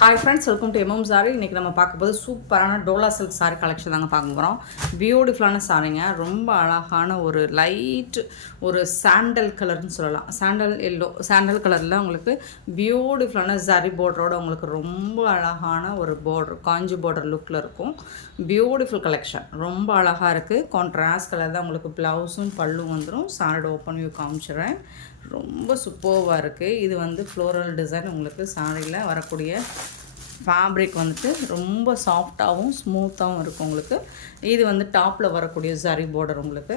Hi friends, welcome to MM sorry. இன்றைக்கி நம்ம பார்க்க போது சூப்பரான டோலா சில்க் சாரி கலெக்ஷன் தாங்க பார்க்க போகிறோம். பியூட்டிஃபுல்லான சாரிங்க, ரொம்ப அழகான ஒரு லைட் ஒரு சாண்டல் கலர்னு சொல்லலாம். சாண்டல் கலரில் உங்களுக்கு பியூட்டிஃபுல்லான சாரி பார்டரோட உங்களுக்கு ரொம்ப அழகான ஒரு பார்டர், காஞ்சி பார்டர் லுக்கில் இருக்கும். பியூட்டிஃபுல் கலெக்ஷன், ரொம்ப அழகாக இருக்குது. கான்ட்ராஸ்ட் கலர் தான் உங்களுக்கு ப்ளவுஸும் பல்லும் வந்துடும். சாரியோட ஓப்பன் வியூ காமிச்சிடுறேன். ரொம்ப சூப்பர்வாக இருக்குது. இது வந்து ஃப்ளோரல் டிசைன். உங்களுக்கு சாரியில் வரக்கூடிய ஃபேப்ரிக் வந்துட்டு ரொம்ப சாஃப்டாகவும் ஸ்மூத்தாகவும் இருக்கும். உங்களுக்கு இது வந்து டாப்பில் வரக்கூடிய சரி பார்டர். உங்களுக்கு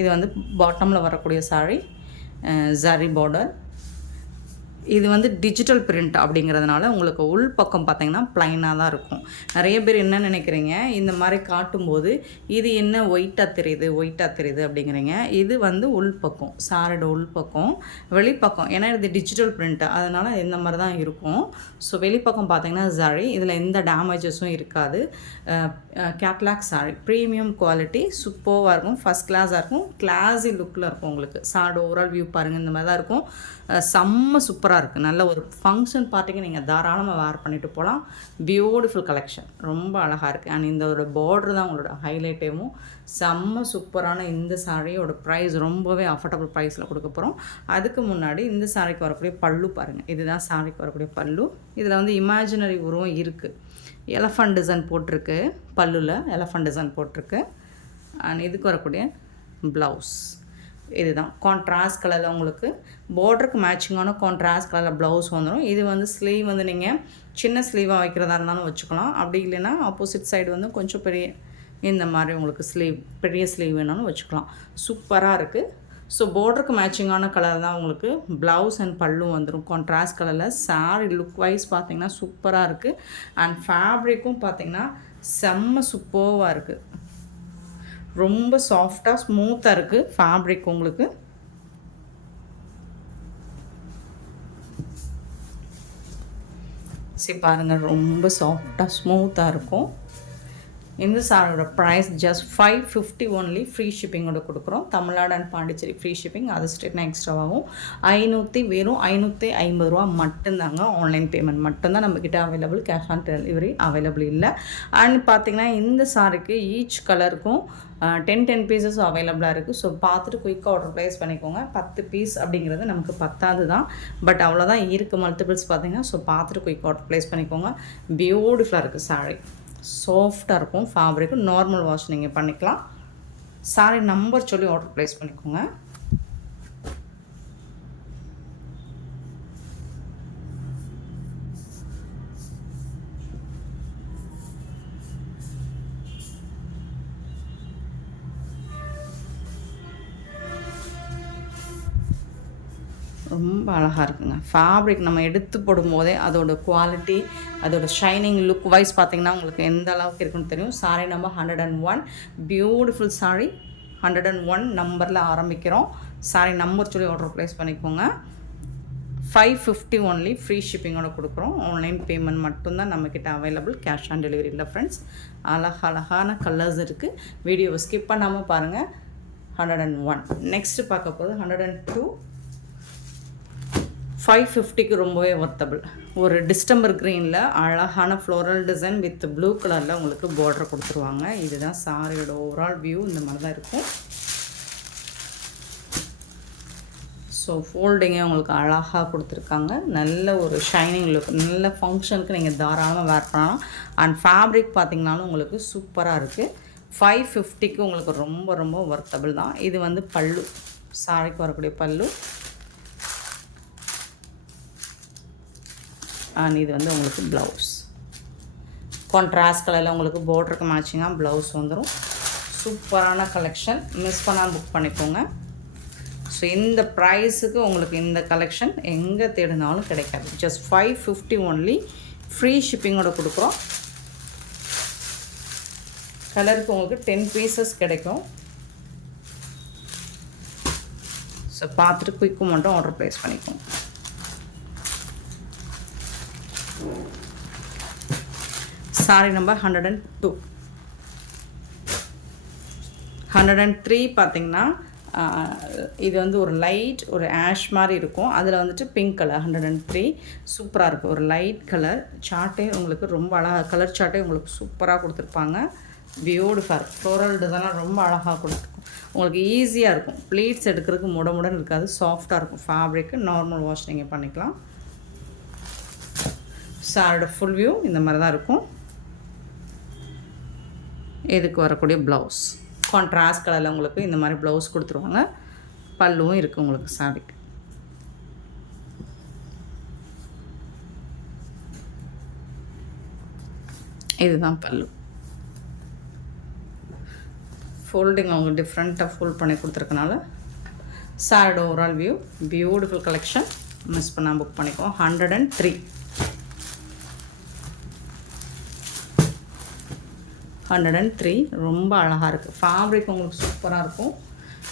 இது வந்து பாட்டமில் வரக்கூடிய சாரி சரி பார்டர். இது வந்து டிஜிட்டல் பிரிண்ட் அப்படிங்கிறதுனால உங்களுக்கு உள் பக்கம் பார்த்திங்கன்னா ப்ளைனாக தான் இருக்கும். நிறைய பேர் என்ன நினைக்கிறீங்க, இந்த மாதிரி காட்டும்போது இது என்ன ஒயிட்டாக தெரியுது அப்படிங்கிறீங்க. இது வந்து உள் பக்கம், சாரோட உள் பக்கம். வெளிப்பக்கம் ஏன்னா இது டிஜிட்டல் பிரிண்ட்டு, அதனால் இந்த மாதிரி தான் இருக்கும். ஸோ வெளிப்பக்கம் பார்த்திங்கன்னா சாரி, இதில் எந்த டேமேஜஸும் இருக்காது. கேட்லாக் சாரி, ப்ரீமியம் குவாலிட்டி, சூப்பராக இருக்கும், ஃபஸ்ட் கிளாஸாக இருக்கும், கிளாஸி லுக்கில் இருக்கும். உங்களுக்கு சாரோட ஓவரால் வியூ பாருங்கள், இந்த மாதிரி தான் இருக்கும். செம்ம சூப்பராக இருக்குது. நல்ல ஒரு ஃபங்க்ஷன் பார்ட்டிக்கு நீங்கள் தாராளமாக வேர் பண்ணிவிட்டு போகலாம். பியூட்டிஃபுல் கலெக்ஷன், ரொம்ப அழகாக இருக்குது. அண்ட் இந்த ஒரு பார்டர் தான் உங்களோட ஹைலைட்டேவும். செம்ம சூப்பரான இந்த சாரியோட ப்ரைஸ் ரொம்பவே அஃபோர்டபுள் ப்ரைஸில் கொடுக்க போகிறோம். அதுக்கு முன்னாடி இந்த சாரிக்கு வரக்கூடிய பல்லு பாருங்கள். இதுதான் சாரிக்கு வரக்கூடிய பல்லு. இதில் வந்து இமேஜினரி உருவம் இருக்குது. எலஃபண்ட் டிசைன் போட்டிருக்கு, பல்லுவில் எலஃபண்ட் டிசைன் போட்டிருக்கு. அண்ட் இதுக்கு வரக்கூடிய ப்ளவுஸ் இதுதான் கான்ட்ராஸ்ட் கலரில் உங்களுக்கு பார்டருக்கு மேட்சிங்கான கான்ட்ராஸ்ட் கலரில் ப்ளவுஸ் வந்துடும். இது வந்து ஸ்லீவ் வந்து நீங்கள் சின்ன ஸ்லீவாக வைக்கிறதா இருந்தாலும் வச்சுக்கலாம். அப்படி இல்லைன்னா ஆப்போசிட் சைடு வந்து கொஞ்சம் பெரிய இந்த மாதிரி உங்களுக்கு பெரிய ஸ்லீவ் வேணாலும் வச்சுக்கலாம். சூப்பராக இருக்குது. ஸோ பார்டருக்கு மேட்சிங்கான கலர் தான் உங்களுக்கு ப்ளவுஸ் அண்ட் பல்லும் வந்துடும் கான்ட்ராஸ்ட் கலரில். சாரி லுக் வைஸ் பார்த்திங்கன்னா சூப்பராக இருக்குது. அண்ட் ஃபேப்ரிக்கும் பார்த்திங்கன்னா செம்ம சூப்பராக இருக்குது. ரொம்ப சாஃப்டாக ஸ்மூத்தாக இருக்குது ஃபேப்ரிக். உங்களுக்கு சரி பாருங்கள், ரொம்ப சாஃப்டாக ஸ்மூத்தாக இருக்கும். இந்த சாரோட ப்ரைஸ் ஜஸ்ட் 550 ஒன்லி. ஃப்ரீ ஷிப்பிங்கோட கொடுக்குறோம். Tamil Nadu and Pondicherry free shipping, அது ஸ்டேட்னா எக்ஸ்ட்ராவாகும். வெறும் 550 ரூபா மட்டும்தாங்க. ஆன்லைன் பேமெண்ட் மட்டும்தான் நம்மக்கிட்ட available. Cash on delivery available இல்லை. அண்ட் பார்த்திங்கன்னா இந்த சாரிக்கு ஈச் கலருக்கும் 10 பீசஸ் அவைலபிளாக இருக்குது. ஸோ பார்த்துட்டு குயிக்காக ஆர்டர் ப்ளேஸ் பண்ணிக்கோங்க. 10 பீஸ் அப்படிங்கிறது நமக்கு பத்தாது தான், பட் அவ்வளோதான் இருக்குது மல்டிபிள்ஸ் பார்த்திங்கன்னா. ஸோ பார்த்துட்டு குயிக்காக ஆர்டர் ப்ளேஸ் பண்ணிக்கோங்க. பியூட்டிஃபுல்லாக இருக்குது சாரி, சாஃப்டாக இருக்கும் ஃபேப்ரிக். நார்மல் வாஷ் நீங்கள் பண்ணிக்கலாம். சாரி நம்பர் சொல்லி ஆர்டர் ப்ளேஸ் பண்ணிக்கோங்க. ரொம்ப அழகாக இருக்குங்க ஃபேப்ரிக். நம்ம எடுத்து போடும்போதே அதோட குவாலிட்டி, அதோட ஷைனிங் லுக் வைஸ் பார்த்திங்கன்னா உங்களுக்கு எந்த அளவுக்கு இருக்குன்னு தெரியும். Sorry number 101, beautiful sorry. 101 நம்பரில் ஆரம்பிக்கிறோம். சாரி நம்பர் சொல்லி ஆர்டர் ப்ளேஸ் பண்ணிக்கோங்க. 550 ஒன்லி. ஃப்ரீ ஷிப்பிங்கோட கொடுக்குறோம். ஆன்லைன் பேமெண்ட் மட்டும்தான் நம்மக்கிட்ட அவைலபிள். கேஷ் ஆன் டெலிவரி இல்லை ஃப்ரெண்ட்ஸ். அழகான கலர்ஸ் இருக்குது. வீடியோவை ஸ்கிப் பண்ணாமல் பாருங்கள். 101 நெக்ஸ்ட்டு பார்க்க போது 102. 550க்கு ரொம்பவே ஒர்த்தபிள். ஒரு டிஸ்டம்பர் க்ரீனில் அழகான ஃப்ளோரல் டிசைன் வித் ப்ளூ கலரில் உங்களுக்கு பார்டர் கொடுத்துருவாங்க. இதுதான் சாரியோட ஓவரால் வியூ. இந்த மாதிரி தான் இருக்கும். ஸோ ஃபோல்டிங்கே உங்களுக்கு அழகாக கொடுத்துருக்காங்க. நல்ல ஒரு ஷைனிங் லுக், நல்ல ஃபங்க்ஷனுக்கு நீங்கள் தாராளமாக வேர் பண்ணலாம். அண்ட் ஃபேப்ரிக் பார்த்திங்கனாலும் உங்களுக்கு சூப்பராக இருக்குது. 550க்கு உங்களுக்கு ரொம்ப ஒர்த்தபிள் தான். இது வந்து பல்லு, சாரிக்கு வரக்கூடிய பல்லு. அண்ட் இது வந்து உங்களுக்கு ப்ளவுஸ். கான்ட்ராஸ்ட் கலரில் உங்களுக்கு பார்டருக்கு மேட்சிங்காக ப்ளவுஸ் வந்துடும். சூப்பரான கலெக்ஷன், மிஸ் பண்ணால் புக் பண்ணிக்கோங்க. ஸோ இந்த ப்ரைஸுக்கு உங்களுக்கு இந்த கலெக்ஷன் எங்கே தேடினாலும் கிடைக்காது. Just 550 only. ஃப்ரீ ஷிப்பிங்கோட கொடுக்குறோம். கலருக்கு உங்களுக்கு 10 பீசஸ் கிடைக்கும். ஸோ பார்த்துட்டு குயிக்கு மட்டும் ஆர்டர் ப்ளேஸ் பண்ணிக்கோங்க. Sorry number 102. 103 பார்த்திங்கன்னா இது வந்து ஒரு லைட் ஒரு ஆஷ் மாதிரி இருக்கும். அதில் வந்துட்டு பிங்க் கலர் 103 சூப்பராக இருக்கும். ஒரு லைட் கலர் சார்ட்டே உங்களுக்கு ரொம்ப அழகாக கலர் சார்ட்டே உங்களுக்கு சூப்பராக கொடுத்துருப்பாங்க. பியூட்டிஃபுல் ஃப்ளோரல் டிசைனாக ரொம்ப அழகாக கொடுத்துருக்கும். உங்களுக்கு ஈஸியாக இருக்கும். ப்ளீட்ஸ் எடுக்கிறதுக்கு முடமுடன் இருக்காது. சாஃப்டாக இருக்கும். ஃபேப்ரிக்கு நார்மல் வாஷ் நீங்கள் பண்ணிக்கலாம். சாரோட ஃபுல் வியூ இந்த மாதிரி தான் இருக்கும். இதுக்கு வரக்கூடிய ப்ளவுஸ் கான்ட்ராஸ்ட் கலரில் உங்களுக்கு இந்த மாதிரி ப்ளவுஸ் கொடுத்துருவாங்க. பல்லுவும் இருக்குது உங்களுக்கு சாரிக்கு. இதுதான் பல்லு. ஃபோல்டிங் அவங்க டிஃப்ரெண்ட்டாக ஃபோல்ட் பண்ணி கொடுத்துருக்கனால சாரோட overall view beautiful collection. Miss பண்ணால் புக் பண்ணிக்கோ. 103 103 ரொம்ப அழகாக இருக்குது. ஃபேப்ரிக் உங்களுக்கு சூப்பராக இருக்கும்.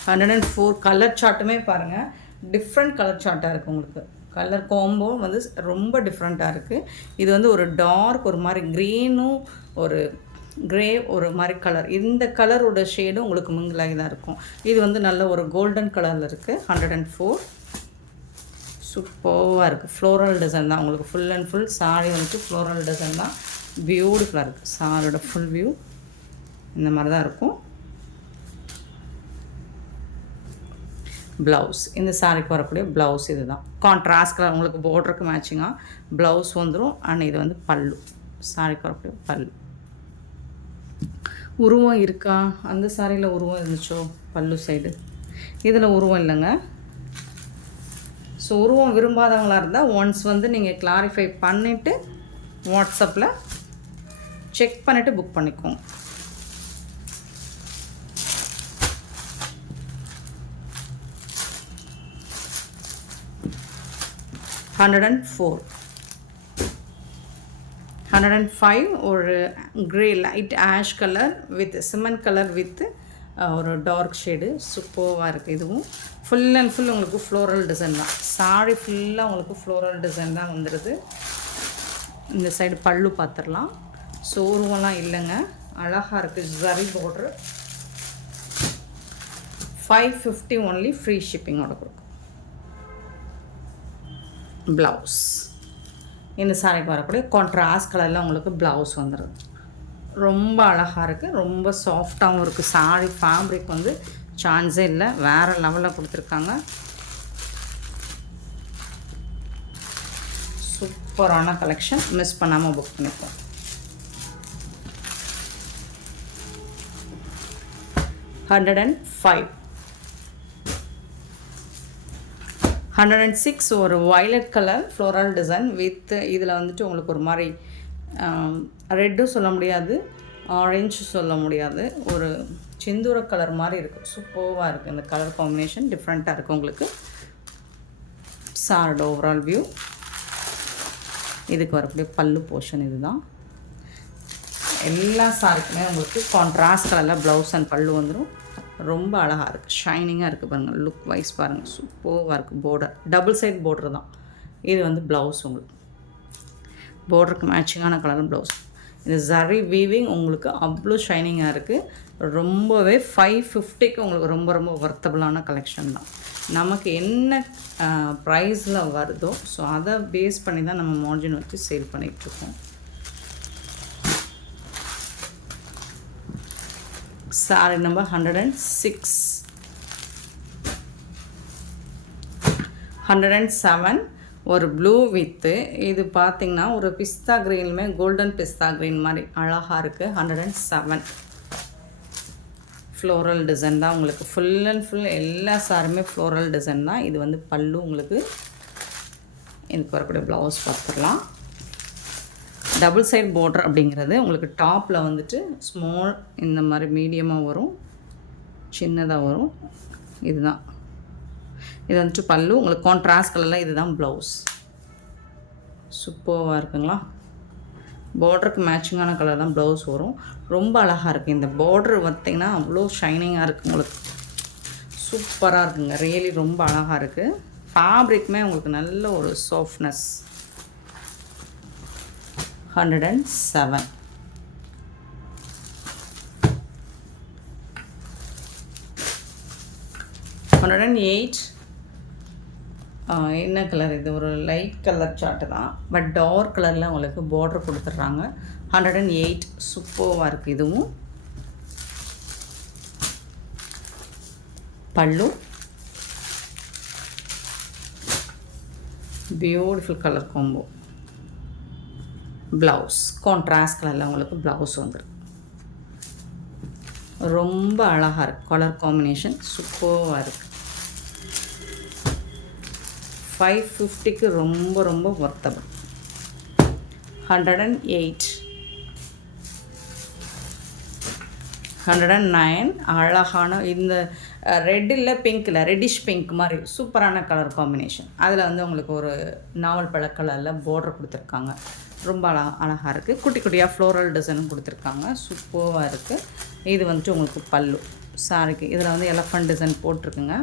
104 கலர் சார்ட்டுமே பாருங்கள் டிஃப்ரெண்ட் கலர் சார்ட்டாக இருக்குது. உங்களுக்கு கலர் காம்போ வந்து ரொம்ப டிஃப்ரெண்ட்டாக இருக்குது. இது வந்து ஒரு டார்க் ஒரு மாதிரி க்ரீனும் ஒரு க்ரே ஒரு மாதிரி கலர். இந்த கலரோட ஷேடும் உங்களுக்கு மிங்கிலாகி தான் இருக்கும். இது வந்து நல்ல ஒரு கோல்டன் கலரில் இருக்குது. 104 சூப்பராக இருக்குது. ஃப்ளோரல் டிசைன் தான் உங்களுக்கு ஃபுல் அண்ட் ஃபுல் சாரி வந்துட்டு ஃப்ளோரல் டிசைன் தான். பியூட்டிஃபுல்லாக இருக்குது. சாரோட ஃபுல் வியூ இந்த மாதிரி தான் இருக்கும். ப்ளவுஸ் இந்த சாரிக்கு வரக்கூடிய ப்ளவுஸ் இது தான். கான்ட்ராஸ்ட் கலர் உங்களுக்கு பார்டருக்கு மேட்சிங்காக ப்ளவுஸ் வந்துடும். அண்ட் இது வந்து பல்லு. சாரிக்கு வரக்கூடிய பல்லு. உருவம் இருக்கா? அந்த சாரியில் உருவம் இருந்துச்சோ பல்லு சைடு. இதில் உருவம் இல்லைங்க. ஸோ உருவம் விரும்பாதவங்களாக இருந்தால் ஒன்ஸ் வந்து நீங்கள் கிளாரிஃபை பண்ணிவிட்டு வாட்ஸ்அப்பில் செக் பண்ணிவிட்டு புக் பண்ணிக்கோங்க. $104 105 ஒரு grey light ash colour with cement colour with ஒரு டார்க் ஷேடு சூப்பராக இருக்குது. இதுவும் ஃபுல் அண்ட் ஃபுல் உங்களுக்கு ஃப்ளோரல் டிசைன் தான். சாரி ஃபுல்லாக உங்களுக்கு ஃப்ளோரல் டிசைன் தான் வந்துடுது. இந்த சைடு பல்லு பார்த்துடலாம். சோர்வெல்லாம் இல்லைங்க. அழகாக இருக்குது. ஜரி பார்டர் 550 ஒன்லி ஃப்ரீ ஷிப்பிங்கோட கொடுக்கும். ப்ளவுஸ் இந்த சாரிக்கு வரக்கூடிய கான்ட்ராஸ்ட் கலரில் உங்களுக்கு ப்ளவுஸ் வந்துடுது. ரொம்ப அழகாக இருக்குது. ரொம்ப சாஃப்டாகவும் இருக்குது. சாரி ஃபேப்ரிக் வந்து சான்ஸே இல்லை. வேறு லெவலில் கொடுத்துருக்காங்க. சூப்பரான கலெக்ஷன். மிஸ் பண்ணாமல் புக் பண்ணிப்போம். 105 106 ஒரு violet colour floral design with இதில் வந்துட்டு உங்களுக்கு ஒரு மாதிரி ரெட்டும் சொல்ல முடியாது, ஆரஞ்சு சொல்ல முடியாது, ஒரு செந்தூர கலர் மாதிரி இருக்குது. சூப்பராக இருக்குது. இந்த கலர் காம்பினேஷன் டிஃப்ரெண்ட்டாக இருக்குது உங்களுக்கு. சாரோட ஓவரால் வியூ. இதுக்கு வரக்கூடிய பல்லு போர்ஷன் இதுதான். எல்லா சாரிக்குமே உங்களுக்கு கான்ட்ராஸ்ட் கலரில் ப்ளவுஸ் அண்ட் பல்லு வந்துடும். ரொம்ப அழகாக இருக்குது. ஷைனிங்காக இருக்குது பாருங்கள். லுக் வைஸ் பாருங்கள். சூப்பராக இருக்குது. பார்டர் டபுள் சைட் பார்டர் தான். இது வந்து ப்ளவுஸ் உங்களுக்கு பார்டருக்கு மேட்சிங்கான கலர் ப்ளவுஸ். இந்த ஜரி வீவிங் உங்களுக்கு அவ்வளோ ஷைனிங்காக இருக்குது. ரொம்பவே 550க்கு உங்களுக்கு ரொம்ப ரொம்ப ஒர்த்தபுளான கலெக்ஷன் தான். நமக்கு என்ன ப்ரைஸில் வருதோ ஸோ அதை பேஸ் பண்ணி தான் நம்ம மார்ஜின் வச்சு சேல் பண்ணிகிட்ருக்கோம். சாரி நம்பர் 106 107 ஒரு ப்ளூ வித்து இது பார்த்திங்கன்னா ஒரு பிஸ்தா க்ரீனுமே கோல்டன் பிஸ்தா க்ரீன் மாதிரி அழகாக இருக்குது. 107 ஃப்ளோரல் டிசைன் தான் உங்களுக்கு. ஃபுல் அண்ட் ஃபுல் எல்லா சாருமே ஃப்ளோரல் டிசைன் தான். இது வந்து பல்லு உங்களுக்கு. இதுக்கு வரக்கூடிய ப்ளவுஸ் பார்த்துடலாம். டபுள் சைட் பார்டர் அப்படிங்கிறது உங்களுக்கு டாப்பில் வந்துட்டு ஸ்மால் இந்த மாதிரி மீடியமாக வரும், சின்னதாக வரும். இதுதான் இது வந்துட்டு பல்லு உங்களுக்கு. கான்ட்ராஸ்ட் கலரில் இதுதான் ப்ளவுஸ். சூப்பராக இருக்குங்களா. பார்டருக்கு மேட்சிங்கான கலர் தான் ப்ளவுஸ் வரும். ரொம்ப அழகாக இருக்குது. இந்த பார்டர் பார்த்திங்கன்னா அவ்வளோ ஷைனிங்காக இருக்குது உங்களுக்கு. சூப்பராக இருக்குங்க. ரியலி ரொம்ப அழகாக இருக்குது. ஃபேப்ரிக்குமே உங்களுக்கு நல்ல ஒரு சாஃப்ட்னஸ். 107 108 108. என்ன கலர் இது? ஒரு லைட் கலர் சார்ட்டு தான், பட் டார்க் கலரில் உங்களுக்கு பார்டர் கொடுத்துட்றாங்க. 108. சூப்பராக இருக்குது. இதுவும் பல்லு, beautiful colour combo. Blouse contrast கலரில் உங்களுக்கு ப்ளவுஸ் வந்துடும். ரொம்ப அழகாக இருக்குது. கலர் காம்பினேஷன் சூப்பராக இருக்குது. 550க்கு ரொம்ப ரொம்ப ஒர்த்தபிள். 108. 109. அழகான இந்த ரெட் இல்லை பிங்க் இல்லை, ரெட்டிஷ் பிங்க் மாதிரி சூப்பரான கலர் காம்பினேஷன். அதில் வந்து உங்களுக்கு ஒரு நாவல் பழ கலரில் பார்டர் கொடுத்துருக்காங்க. ரொம்ப அழகாக இருக்குது. குட்டி குட்டியாக ஃப்ளோரல் டிசைனும் கொடுத்துருக்காங்க. சூப்பராக இருக்குது. இது வந்துட்டு உங்களுக்கு பல்லு சாரிக்கு. இதில் வந்து எலஃபண்ட் டிசைன் போட்டிருக்குங்க.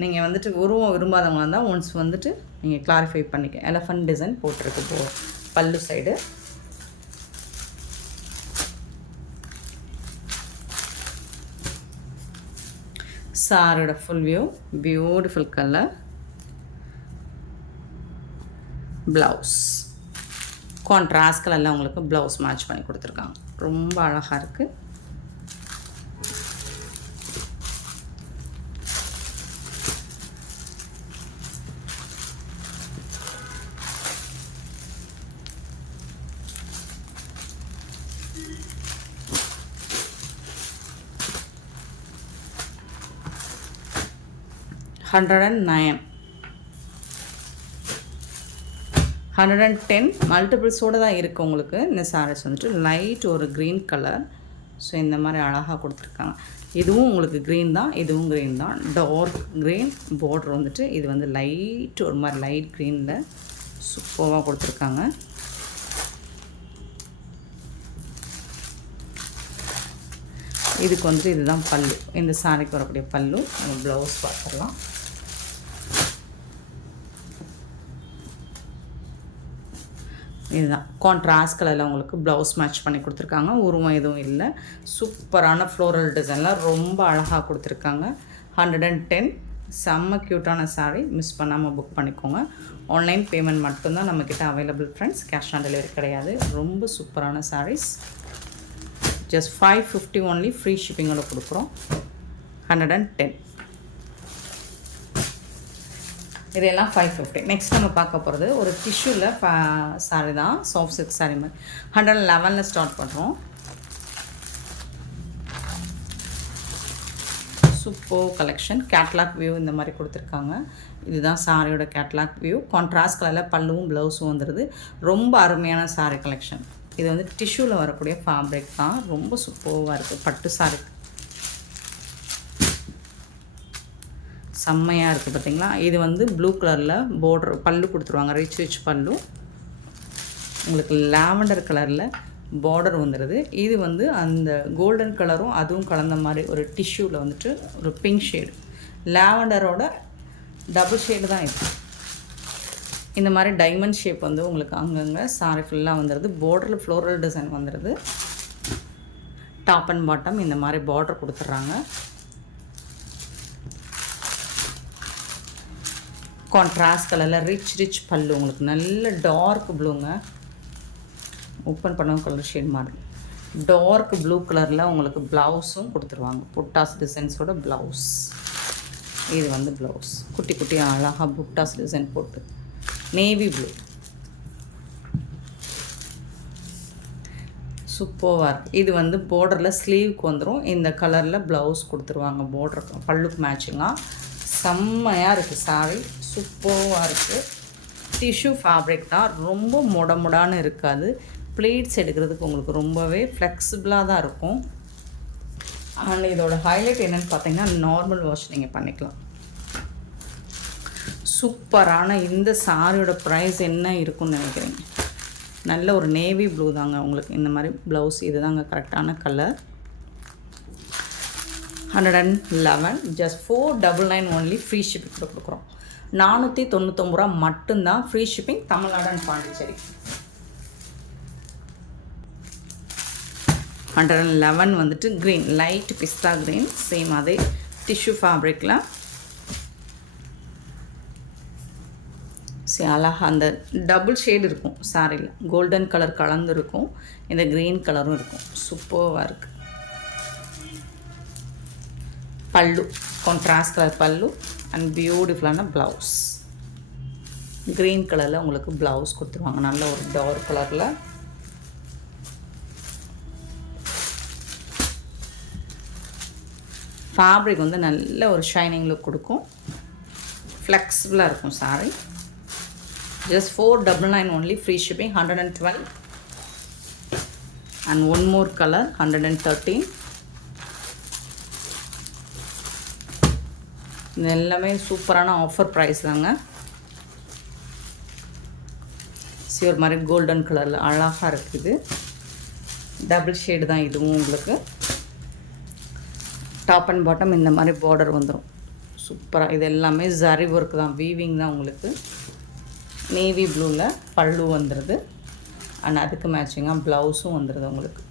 நீங்கள் வந்துட்டு உருவம் விரும்பாதவங்க இருந்தால் ஒன்ஸ் வந்துட்டு நீங்கள் கிளாரிஃபை பண்ணிக்க. எலஃபண்ட் டிசைன் போட்டிருக்கு பல்லு சைடு. சாரோட full view, beautiful colour. Blouse contrast கலரில் உங்களுக்கு ப்ளவுஸ் மேட்ச் பண்ணி கொடுத்துருக்காங்க. ரொம்ப அழகாக இருக்குது. $109. 110 மல்டிபிள்ஸோடு தான் இருக்குது உங்களுக்கு. இந்த சாரீஸ் வந்துட்டு லைட் ஒரு க்ரீன் கலர். ஸோ இந்த மாதிரி அழகாக கொடுத்துருக்காங்க. இதுவும் உங்களுக்கு க்ரீன் தான், இதுவும் க்ரீன் தான். டார்க் க்ரீன் பார்டர் வந்துட்டு இது வந்து லைட் ஒரு மாதிரி லைட் க்ரீனில் சூப்பராக கொடுத்துருக்காங்க. இதுக்கு வந்துட்டு இதுதான் பல்லு. இந்த சாரிக்கு வரக்கூடிய பல்லு. நம்ம ப்ளவுஸ் பார்த்துடலாம். இதுதான் கான்ட்ராஸ்ட் கலரில் உங்களுக்கு ப்ளவுஸ் மேட்ச் பண்ணி கொடுத்துருக்காங்க. உருவம் எதுவும் இல்லை. சூப்பரான ஃப்ளோரல் டிசைன்லாம் ரொம்ப அழகாக கொடுத்துருக்காங்க. 110. செம்ம க்யூட்டான சாரீ. மிஸ் பண்ணாமல் புக் பண்ணிக்கோங்க. ஆன்லைன் பேமெண்ட் மட்டும்தான் நம்மக்கிட்ட available friends. Cash on delivery கிடையாது. ரொம்ப சூப்பரான சாரீஸ். Just 550 only. ஃப்ரீ ஷிப்பிங்கோட கொடுக்குறோம். 110. இதெல்லாம் 550. நெக்ஸ்ட் நம்ம பார்க்க போகிறது ஒரு டிஷ்யூவில் சாரி தான். சாஃப்ட் சில்க் சாரீ மாதிரி 111 ஸ்டார்ட் பண்ணுறோம். Super collection. கேட்லாக் வியூ இந்த மாதிரி கொடுத்துருக்காங்க. இதுதான் சாரியோட கேட்லாக் வியூ. கான்ட்ராஸ்ட் கலரில் பல்லுவும் ப்ளவுஸும் வந்துடுது. ரொம்ப அருமையான சாரீ கலெக்ஷன். இது வந்து டிஷ்யூவில் வரக்கூடிய ஃபேப்ரிக் தான். ரொம்ப சூப்பராக இருக்குது. பட்டு சாரி செம்மையாக இருக்குது பார்த்தீங்களா. இது வந்து ப்ளூ கலரில் பார்டர் பல்லு கொடுத்துருவாங்க. ரிச் பல்லு. உங்களுக்கு லாவெண்டர் கலரில் பார்டர் வந்துடுது. இது வந்து அந்த கோல்டன் கலரும் அதுவும் கலந்த மாதிரி ஒரு டிஷ்யூவில் வந்துட்டு ஒரு பிங்க் ஷேடு, லாவெண்டரோட டபுள் ஷேடு தான் இது. இந்த மாதிரி டைமண்ட் ஷேப் வந்து உங்களுக்கு அங்கங்கே சாரி ஃபுல்லாக வந்துடுது. பார்டரில் ஃப்ளோரல் டிசைன் வந்துடுது. டாப் அண்ட் பாட்டம் இந்த மாதிரி பார்டர் கொடுத்துட்றாங்க. கான்ட்ராஸ்ட் கலரில் ரிச் பல்லு. உங்களுக்கு நல்ல டார்க் ப்ளூங்க. ஓப்பன் பண்ண கலர் ஷேட் மாதிரி டார்க் ப்ளூ கலரில் உங்களுக்கு ப்ளவுஸும் கொடுத்துருவாங்க. புட்டாஸ் டிசைன்ஸோட ப்ளவுஸ். இது வந்து ப்ளவுஸ் குட்டி குட்டி அழகாக புட்டாஸ் டிசைன் போட்டு நேவி ப்ளூ. சூப்பராக இருக்குது. இது வந்து பார்டரில் ஸ்லீவுக்கு வந்துடும். இந்த கலரில் ப்ளவுஸ் கொடுத்துருவாங்க. பார்டர் பல்லுக்கு மேட்சிங்காக செம்மையாக இருக்குது சாரி. சூப்பராக இருக்குது. டிஷ்யூ ஃபேப்ரிக் தான். ரொம்ப முடான்னு இருக்காது. ப்ளீட்ஸ் எடுக்கிறதுக்கு உங்களுக்கு ரொம்பவே ஃப்ளெக்சிபிளாக தான் இருக்கும். அண்ட் இதோட ஹைலைட் என்னென்னு பார்த்தீங்கன்னா நார்மல் வாஷ் நீங்கள் பண்ணிக்கலாம். சூப்பரான இந்த சாரியோட ப்ரைஸ் என்ன இருக்குன்னு நினைக்கிறீங்க? நல்ல ஒரு நேவி ப்ளூ தாங்க உங்களுக்கு. இந்த மாதிரி ப்ளவுஸ் இது தாங்க கரெக்டான colour. 111 just 499 only. Free shipping கூட கொடுக்குறோம். 499 ரூபா மட்டும்தான் free shipping. Tamil Nadu and Pondicherry. 111 வந்துட்டு க்ரீன் லைட் பிஸ்தா க்ரீன். சேம் அதே டிஷ்யூ ஃபேப்ரிக்கில் சரி, அழகாக அந்த டபுள் ஷேடு இருக்கும் சாரியில். கோல்டன் கலர் கலந்து இருக்கும், இந்த க்ரீன் கலரும் இருக்கும். சூப்பராக இருக்குது. பல்லு கான்ட்ராஸ்ட் கலர் பல்லு அண்ட் பியூட்டிஃபுல்லான ப்ளவுஸ். க்ரீன் கலரில் உங்களுக்கு ப்ளவுஸ் கொடுத்துருவாங்க, நல்ல ஒரு டார்க் கலரில். ஃபேப்ரிக் வந்து நல்ல ஒரு ஷைனிங் லுக் கொடுக்கும், ஃப்ளெக்சிபிளாக இருக்கும் sorry. Just 499 only, free shipping. 112 and one more colour 113. இது எல்லாமே சூப்பரான ஆஃபர் ப்ரைஸ் தாங்க. ஒரு மாதிரி கோல்டன் கலரில் அழகாக இருக்குது. டபுள் ஷேடு தான் இதுவும் உங்களுக்கு. டாப் அண்ட் பாட்டம் இந்த மாதிரி பார்டர் வந்துடும் சூப்பராக. இது எல்லாமே ஜரி ஒர்க் தான், வீவிங் தான் உங்களுக்கு. நேவி ப்ளூவில் பல்லு வந்துடுது அண்ட் அதுக்கு மேட்சிங்காக ப்ளவுஸும் வந்துடுது உங்களுக்கு.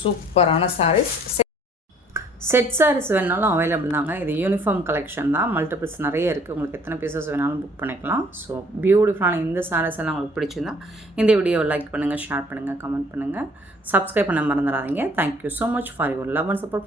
சூப்பரான சாரீஸ். செட் சாரீஸ் வேணாலும் அவைலபிள் தாங்க. இது யூனிஃபார்ம் கலெக்ஷன் தான், மல்டிபிள்ஸ் நிறைய இருக்குது. உங்களுக்கு எத்தனை பீசஸ் வேணாலும் புக் பண்ணிக்கலாம். ஸோ பியூட்டிஃபுல்லான இந்த சாரீஸ் எல்லாம் உங்களுக்கு பிடிச்சிருந்தா இந்த வீடியோவை லைக் பண்ணுங்கள், ஷேர் பண்ணுங்கள், கமெண்ட் பண்ணுங்கள், சப்ஸ்கிரைப் பண்ண மறந்துடாதீங்க. Thank you so much for your love and support.